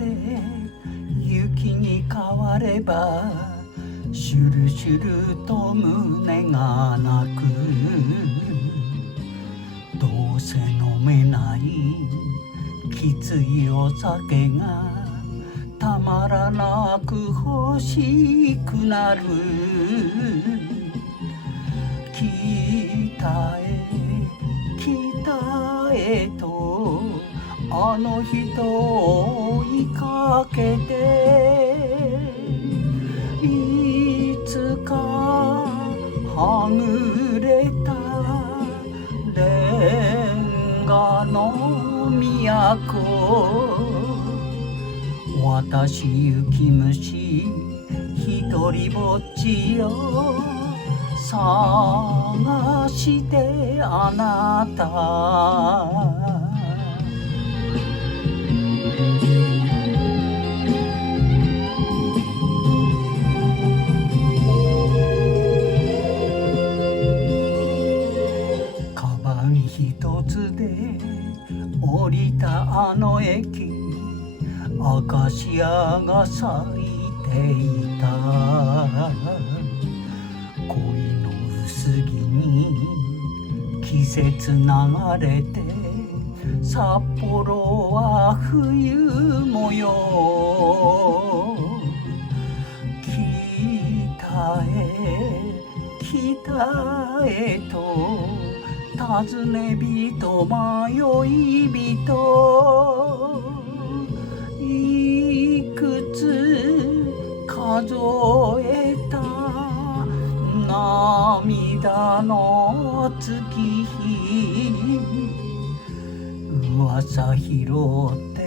て雪に変わればシュルシュルと胸が泣く。どうせ飲めないきついお酒がたまらなく欲しくなる。北へ北へとあの人を追いかけて、いつかはぐれたレンガの都、私雪虫ひとりぼっちよ探してあなた。カバン一つで降りたあの駅、アカシアが咲いていた。恋の薄着に季節流れて、札幌は冬模様。北へ北へと尋ね人迷い人、いくつ数えた涙の月日、噂拾って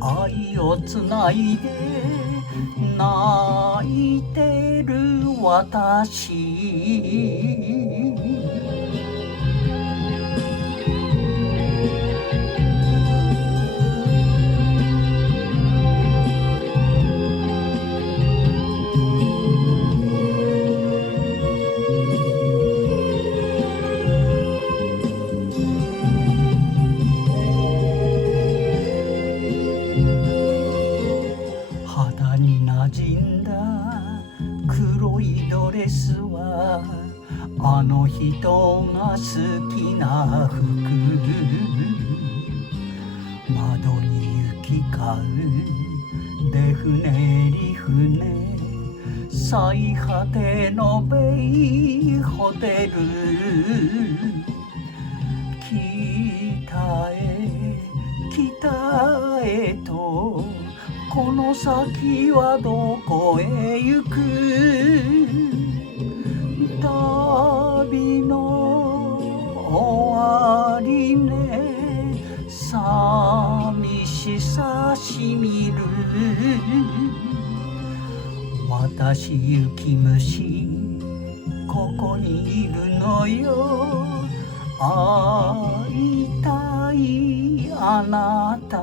愛をつないで泣いてる私。肌になじんだ黒いドレスはあの人が好きな服。窓に行き交うで船り船、最果てのベイホテル。北へ北へとこの先はどこへ行く。旅の終わりね、寂しさしみる。私雪虫ここにいるのよ、会いたいあなた。